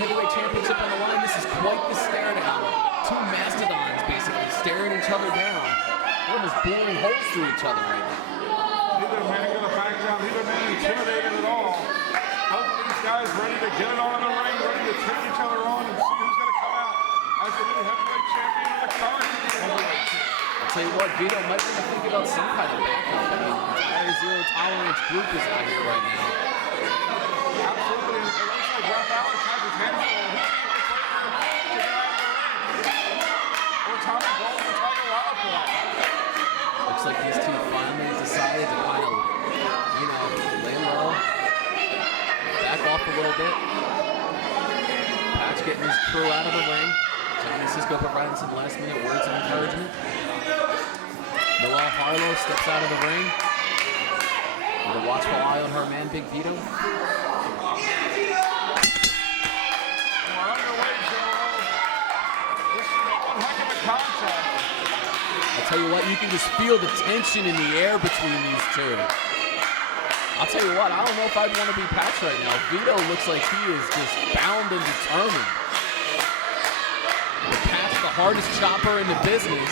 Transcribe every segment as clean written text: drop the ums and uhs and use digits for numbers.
Heavyweight Championship on the line. This is quite the stare down. Two mastodons basically staring each other down. They're almost boring holes through each other right now. Neither man gonna back down, neither man intimidated at all. Both of these guys ready to get it on in the ring, ready to take each other on and see who's gonna come out as the new heavyweight champion of the current heavyweight champion. I'll tell you what, Vito might want to think about some kind of backup. I mean, the entire Zero Tolerance group is out here right now. Absolutely, and it looks like Ralph Alex has his hands full. He can't get to get out of the ring. Or Tommy Ball and Tiger Wild for that. Looks like these two finally decided to kind of, lay low, back off a little bit. Patch getting his crew out of the ring. Johnny Cisco providing some last-minute words of encouragement. Noelle Harlow steps out of the ring with a watchful eye on her man, Big Vito. I'll tell you what, you can just feel the tension in the air between these two. I'll tell you what, I don't know if I'd want to be Patch right now. Vito looks like he is just bound and determined. But Patch, the hardest chopper in the business.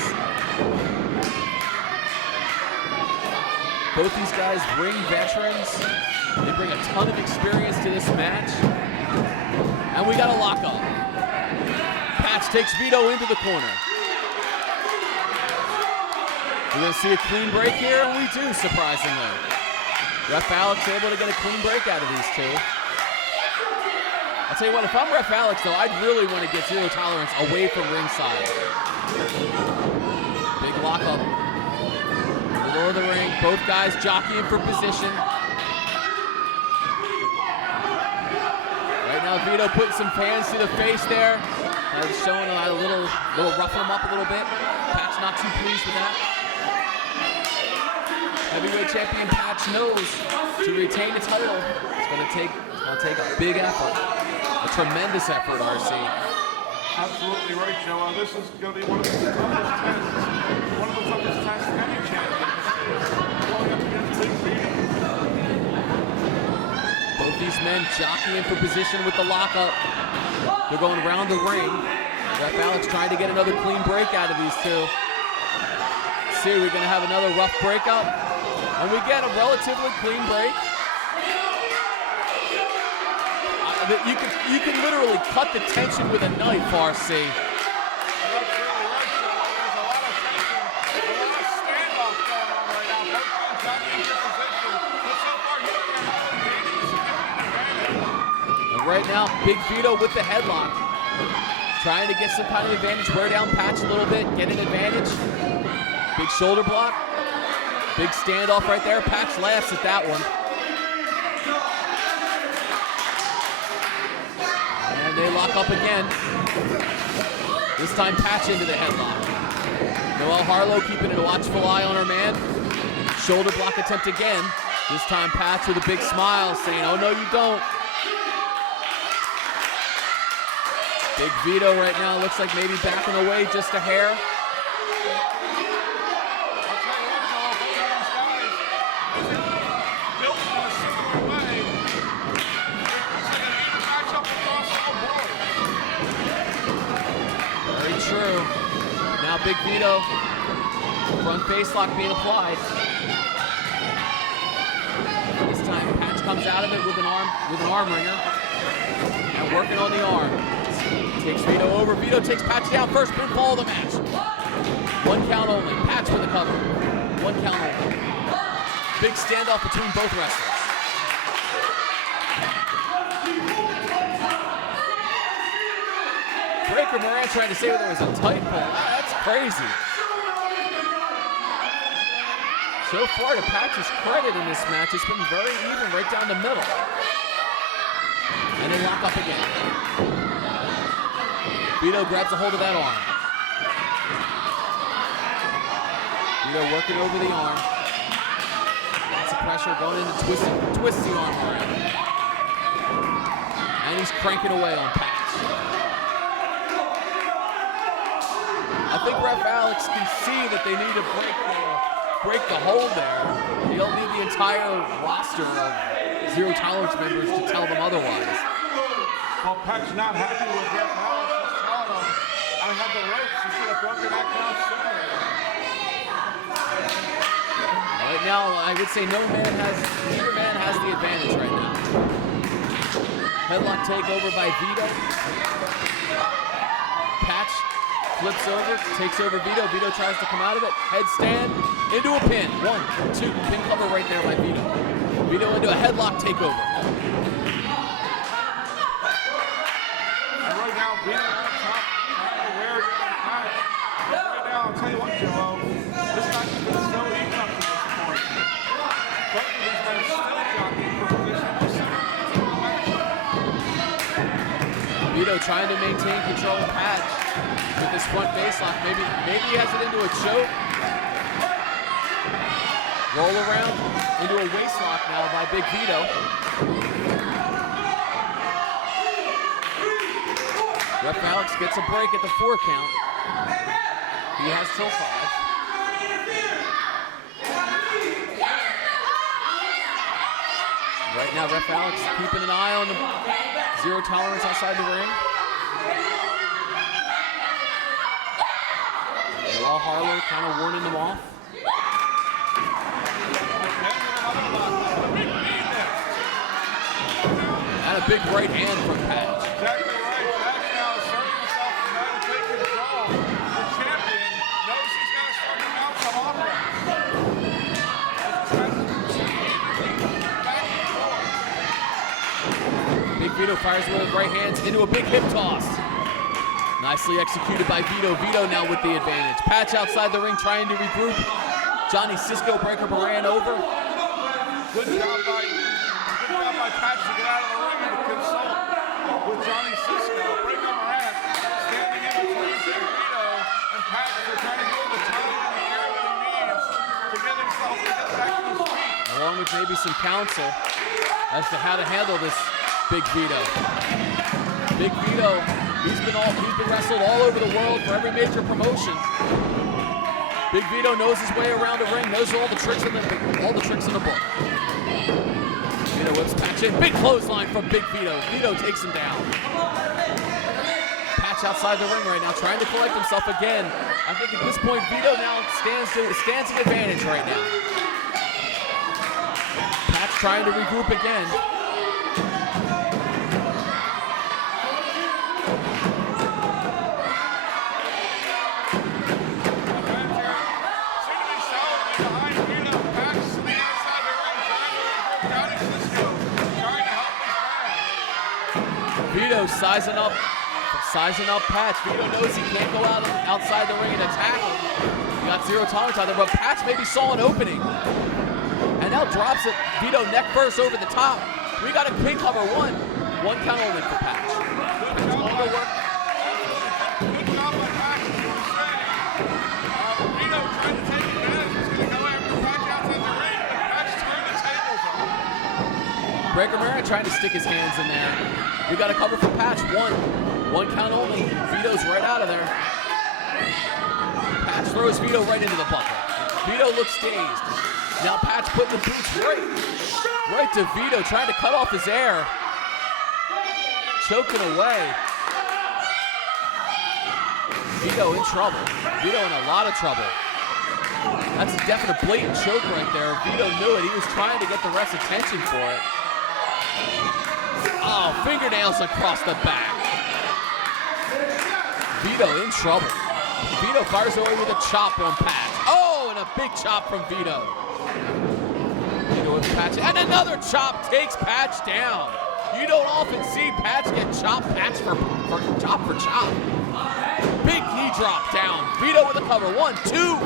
Both these guys ring veterans. They bring a ton of experience to this match. And we got a lockup. Patch takes Vito into the corner. We're going to see a clean break here, and we do, surprisingly. Ref Alex able to get a clean break out of these two. I'll tell you what, if I'm Ref Alex, though, I'd really want to get Zero Tolerance away from ringside. Big lockup. Below the ring, both guys jockeying for position. Right now, Vito putting some fans to the face there. Showing a little roughing him up a little bit. Patch not too pleased with that. Heavyweight champion Patch knows to retain the title, it's going to take a big effort, a tremendous effort, RC. Absolutely right, Joe. This is going to be one of the toughest tests any champion going up against Big Vito. Both these men jockeying for position with the lockup. They're going around the ring. Ref Alex trying to get another clean break out of these two. See, we're going to have another rough breakup. And we get a relatively clean break. You can literally cut the tension with a knife, RC. And right now, Big Vito with the headlock. Trying to get some kind of advantage, wear down Patch a little bit, get an advantage. Big shoulder block. Big standoff right there. Patch laughs at that one. And they lock up again. This time Patch into the headlock. Noelle Harlow keeping a watchful eye on her man. Shoulder block attempt again. This time Patch with a big smile saying, oh no you don't. Big Vito right now looks like maybe backing away just a hair. True. Now Big Vito, front face lock being applied. This time Patch comes out of it with an arm wringer. And working on the arm. Takes Vito over. Vito takes Patch down. First pinfall of the match. One count only. Patch for the cover. One count only. Big standoff between both wrestlers. Breaker Moran trying to say that there was a tight pull. That's crazy. So far, to Patch's credit in this match, it's been very even right down the middle. And they lock up again. Vito grabs a hold of that arm. Vito working over the arm. Lots of pressure going into twists the arm around. And he's cranking away on Patch. I think Ref Alex can see that they need to break the hold there. You don't need the entire roster of Zero Tolerance members to tell them otherwise. Well, Pat's not happy with Ref Alex. He's telling him, I have the ropes. You should have broken that count sooner. Right now, I would say neither man has the advantage right now. Headlock takeover by Vito. Patch flips over, takes over Vito. Vito tries to come out of it. Headstand into a pin. 1, 2, pin cover right there by Vito. Vito into a headlock takeover. And right now, Vito on top, trying to wear it on Patch. Right now, I'll tell you what, Joe, this match has been so even up to this point. Both of these men still jockeying for position for center of the match. Vito trying to maintain control of Patch with this front baselock. Maybe he has it into a choke. Roll around into a waistlock now by Big Vito. Ref Alex gets a break at the 4 count. He has till 5. Right now, Ref Alex keeping an eye on the zero tolerance outside the ring. Law Harlow kind of warning them off. And a big right hand from Patch. Exactly right. Patch now asserting himself and trying to take control. The champion knows he's got to start to mount some offense. Big Vito fires with his right hands into a big hip toss. Nicely executed by Vito. Vito now with the advantage. Patch outside the ring trying to regroup. Johnny Cisco Breaker Moran over. Good job by Patch to get out of the ring and to consult with Johnny Cisco. Breaker Moran standing in between Big Vito and Patch. They're trying to give him the time and the air that he needs to get himself to get back to his feet. Along with maybe some counsel as to how to handle this Big Vito. Big Vito, he's been wrestled all over the world for every major promotion. Big Vito knows his way around the ring, knows all the tricks in the book. Vito whips Patch in. Big clothesline from Big Vito. Vito takes him down. Patch outside the ring right now, trying to collect himself again. I think at this point, Vito now stands an advantage right now. Patch trying to regroup again. Vito sizing up Patch. Vito knows he can't go outside the ring and attack him. He got zero tolerance out there, but Patch maybe saw an opening. And now drops it. Vito neck first over the top. We got a pin cover. 1 count only for Patch. Longer work. Good job by Patch, as you were saying. Vito tried to take advantage. He's going to go after Patch outside the ring, but Patch turned the tables on. Breaker Moran trying to stick his hands in there. We got a cover for Patch. 1 count only. Vito's right out of there. Patch throws Vito right into the buckle. Vito looks dazed. Now Patch putting the boots right to Vito, trying to cut off his air. Choking away. Vito in trouble. Vito in a lot of trouble. That's a definite blatant choke right there. Vito knew it. He was trying to get the ref's attention for it. Oh, fingernails across the back. Vito in trouble. Vito fires away with a chop on Patch. Oh, and a big chop from Vito. Vito with Patch, and another chop takes Patch down. You don't often see Patch get chopped. Patch for chop for chop. Big knee drop down. Vito with a cover. 1, 2, 2.5.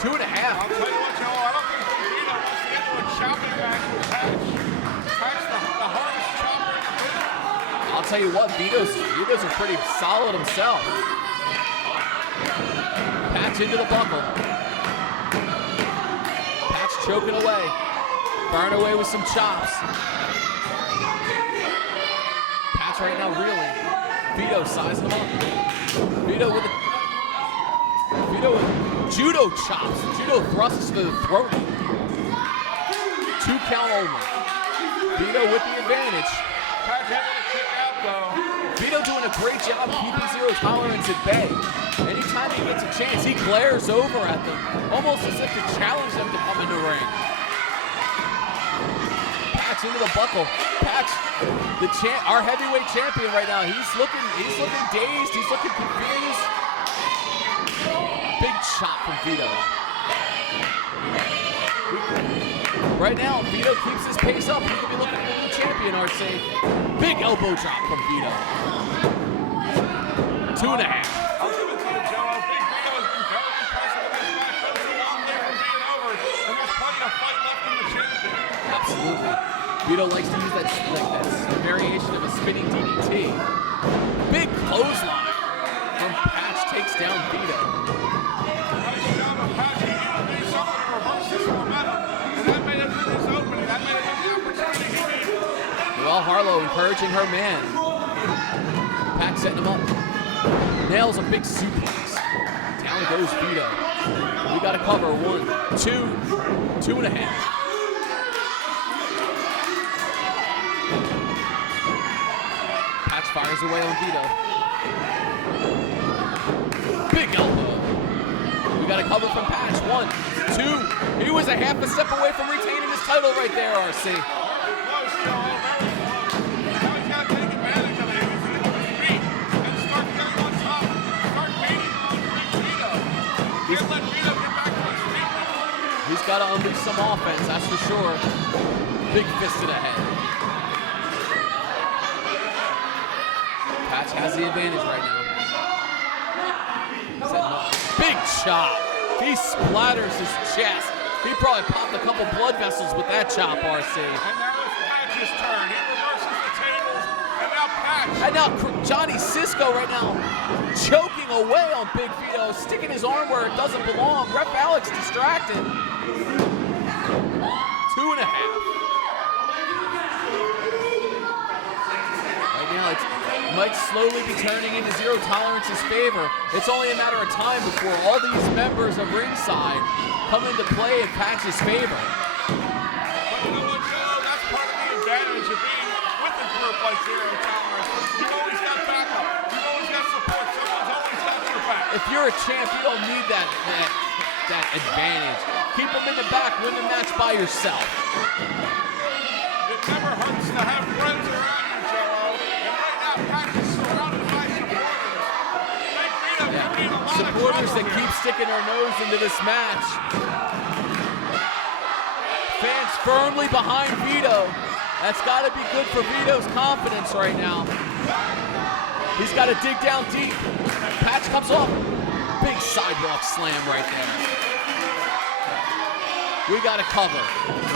I'll tell you what, Joe, I don't think Vito wants to get into a chopping match with Patch. Patch, the hardest chopper in the business. I'll tell you what, Vito's are pretty solid himself. Patch into the buckle. Patch choking away. Firing away with some chops. Patch right now reeling. Vito sizing him up. Vito with judo chops. Judo thrusts to the throat. 2 count only. Vito with the advantage. Patch able to kick out, though. doing a great job keeping zero tolerance at bay. Anytime he gets a chance, he glares over at them, almost as if to challenge them to come in the ring. Patch into the buckle. Patch, our heavyweight champion right now, he's looking dazed, he's looking confused. Big chop from Vito. Right now, Vito keeps his pace up. He could be looking for the champion, RC. Big elbow drop from Vito. 2.5. I'll give it to you, Joe. Big Vito has been very impressive in this match, but it's a long way from being over, and there's plenty of fight left in the champion. Absolutely. Vito likes to use that variation of a spinning DDT. Big clothesline from Patch takes down Vito. Nice job of Patch. He needed to do something to reverse this momentum, and that may have been his opening. That may have been the opportunity he needed. Noelle Harlow encouraging her man. Patch setting him up. Nails a big suplex. Down goes Vito. We got to cover 1, 2, 2.5. Patch fires away on Vito. Big elbow. We got to cover from Patch. 1, 2. He was a half a step away from retaining his title right there, RC. He's got to unleash some offense, that's for sure. Big fist to the head. Patch has the advantage right now. Setting up. Big chop. He splatters his chest. He probably popped a couple blood vessels with that chop, RC. And now it's Patch's turn. He reverses the tables, and now Patch. And now Johnny Cisco right now choking away on Big Vito, sticking his arm where it doesn't belong. Ref Alex distracted. 2.5. Right now it might slowly be turning into zero tolerance's favor. It's only a matter of time before all these members of ringside come into play in Patch's favor. But you know what, Joe? That's part of the advantage of being with a group like Zero Tolerance. You've always got backup. You've always got support. Someone's always got your back. If you're a champ, you don't need that advantage. Keep them in the back, win the match by yourself. It never hurts to have friends around you, Joe. And right now, Patch is surrounded by supporters. Big Vito could be in a lot of Supporters trouble that here. keep sticking their nose into this match. Fans firmly behind Vito. That's got to be good for Vito's confidence right now. He's got to dig down deep. Patch comes off. Big sidewalk slam right there. We got to cover.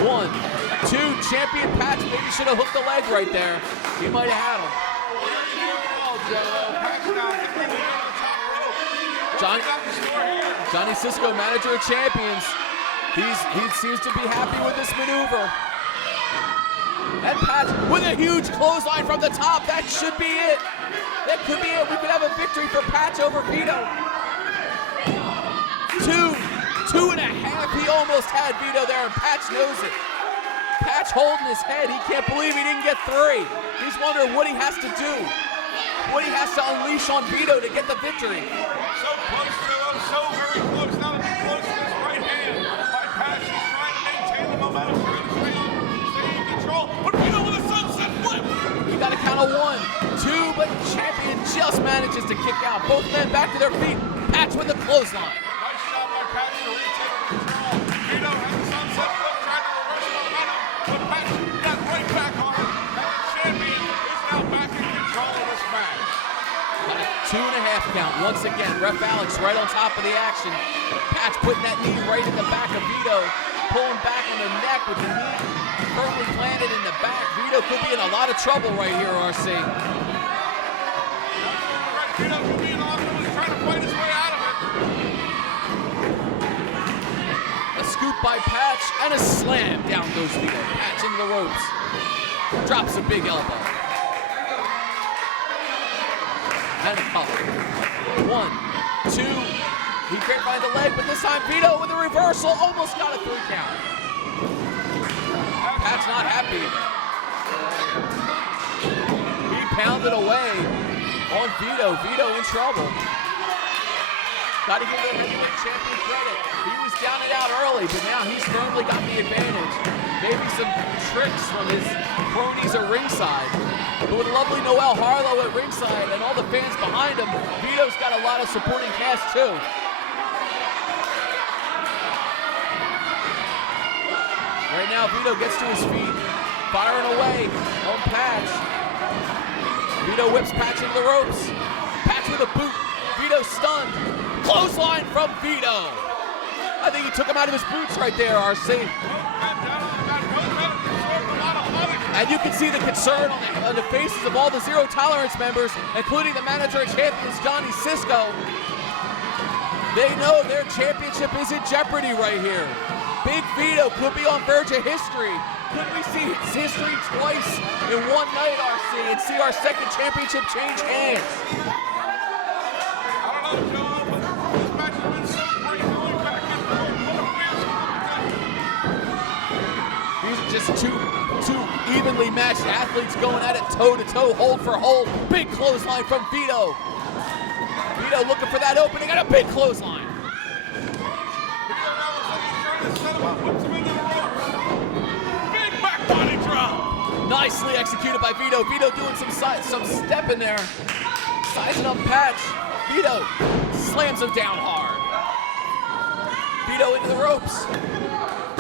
1, 2. Champion Patch maybe should have hooked the leg right there. He might have had him. Johnny Cisco, manager of champions. He seems to be happy with this maneuver. And Patch with a huge clothesline from the top. That should be it. That could be it. We could have a victory for Patch over Vito. 2.5. He almost had Vito there, and Patch knows it. Patch holding his head. He can't believe he didn't get 3. He's wondering what he has to do. What he has to unleash on Vito to get the victory. So close to him, so very close. Not even close to his right hand. By Patch, he's trying to maintain the momentum, trying to stay in control. But Vito with a sunset flip. You got to count a 1, 2, but champion just manages to kick out. Both men back to their feet. Patch with the clothesline. Nice shot by Patch to retain control. Vito has a sunset flip, trying to reverse momentum. But Patch got right back on him. And the champion is now back in control of this match. Got a 2.5 count. Once again, Ref Alex right on top of the action. Patch putting that knee right in the back of Vito, pulling back on the neck with the knee firmly planted in the back. Vito could be in a lot of trouble right here, RC. Right, Vito could be in a lot of trouble. He's trying to fight his way out of it. A scoop by Patch and a slam. Down goes Vito. Patch into the ropes. Drops a big elbow. And a cover. 1, 2. He grapevine the leg, but this time Vito with a reversal almost got a 3 count. Patch not happy. He pounded away. on Vito. Vito in trouble. Got to give the heavyweight champion credit. He was down and out early, but now he's firmly got the advantage. Maybe some tricks from his cronies at ringside. But with lovely Noel Harlow at ringside and all the fans behind him, Vito's got a lot of supporting cast too. Right now, Vito gets to his feet, firing away on Patch. Vito whips Patch into the ropes. Patch with a boot. Vito stunned. Clothesline from Vito. I think he took him out of his boots right there, RC. And you can see the concern on the faces of all the Zero Tolerance members, including the manager and champions, Johnny Cisco. They know their championship is in jeopardy right here. Big Vito could be on verge of history. Could we see history twice in one night, RC, and see our second championship change hands? I don't know, Joe, but this match has been so great going back and forth. What a fierce competition. These are just two evenly matched athletes going at it toe-to-toe, hold for hold. Big clothesline from Vito. Vito looking for that opening and a big clothesline. Big back body drop. Nicely executed by Vito. Vito doing some step in there. Sizing up Patch. Vito slams him down hard. Vito into the ropes.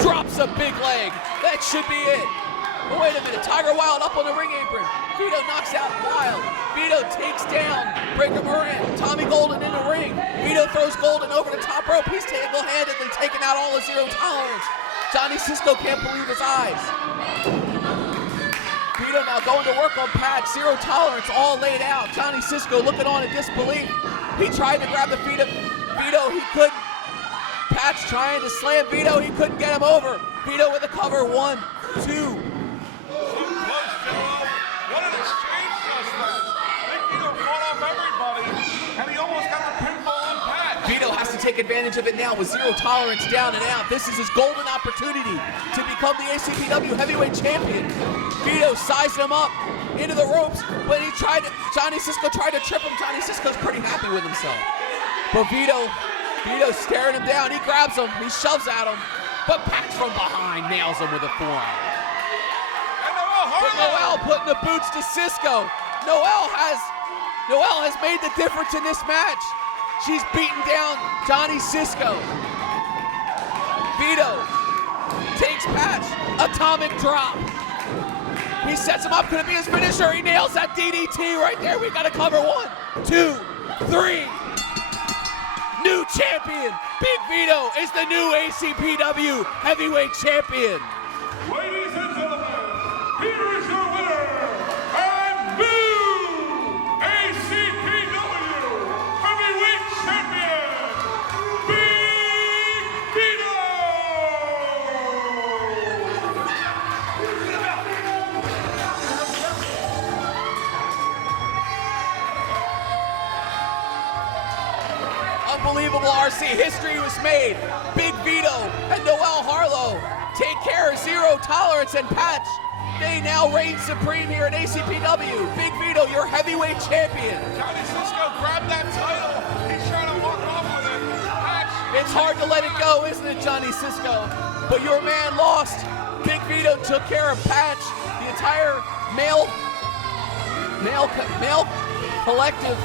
Drops a big leg. That should be it. But wait a minute, Tiger Wilde up on the ring apron. Vito knocks out Wilde. Vito takes down Breaker Moran. Tommy Golden in the ring. Vito throws Golden over the top rope. He's single-handedly taking out all the Zero Tolerance. Johnny Cisco can't believe his eyes. Vito now going to work on Patch. Zero Tolerance all laid out. Johnny Cisco looking on in disbelief. He tried to grab the feet of Vito. He couldn't. Patch trying to slam Vito. He couldn't get him over. Vito with a cover. 1, 2. Vito has to take advantage of it now with Zero Tolerance down and out. This is his golden opportunity to become the ACPW heavyweight champion. Vito sized him up into the ropes, but Johnny Cisco tried to trip him. Johnny Cisco's pretty happy with himself. But Vito's staring him down. He grabs him, he shoves at him, but Patch from behind nails him with a forearm. But Noel putting the boots to Cisco. Noel has made the difference in this match. She's beaten down Johnny Cisco. Vito takes Patch. Atomic drop. He sets him up. Could it be his finisher? He nails that DDT right there. We got to cover. 1, 2, 3. New champion. Big Vito is the new ACPW heavyweight champion. Ladies and gentlemen, here is your winner and new ACPW heavyweight champion, Big Vito! Unbelievable, RC. History was made. Big Vito and Noel Harlow take care of Zero Tolerance and Patch. They now reign supreme here at ACPW. Big Vito, your heavyweight champion. Johnny Cisco grabbed that title. He's trying to walk off with it. Patch. It's hard to let it go, isn't it, Johnny Cisco? But your man lost. Big Vito took care of Patch. The entire male collective.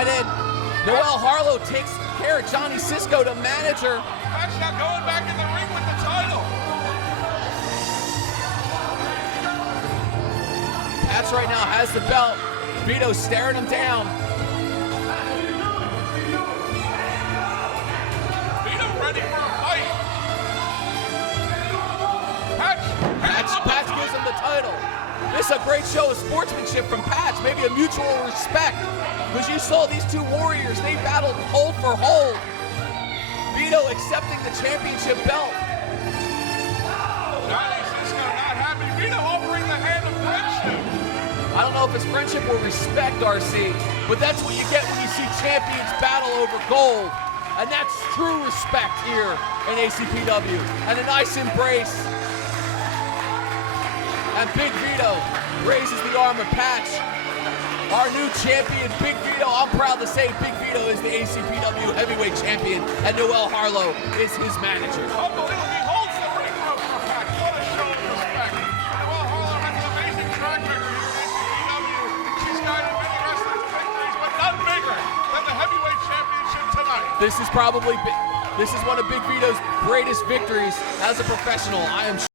And then Noel Harlow takes care of Johnny Cisco, the manager. Patch now going back in the ring with the title. Patch right now has the belt. Vito staring him down. Vito ready for a fight. Patch gives him the title. This is a great show of sportsmanship from Patch, maybe a mutual respect. Because you saw these two warriors, they battled hold for hold. Vito accepting the championship belt. Johnny Cisco not happy. Vito offering the hand of friendship. I don't know if it's friendship or respect, RC, but that's what you get when you see champions battle over gold. And that's true respect here in ACPW. And a nice embrace. And Big Vito raises the arm of Patch. our new champion, Big Vito. I'm proud to say Big Vito is the ACPW heavyweight champion, and Noel Harlow is his manager. Unbelievable. He holds the ring rope for a fact. What a show of respect. Noel Harlow has an amazing track record here at ACPW. She's guided many wrestlers to victories, but none bigger than the heavyweight championship tonight. This is one of Big Vito's greatest victories as a professional. I am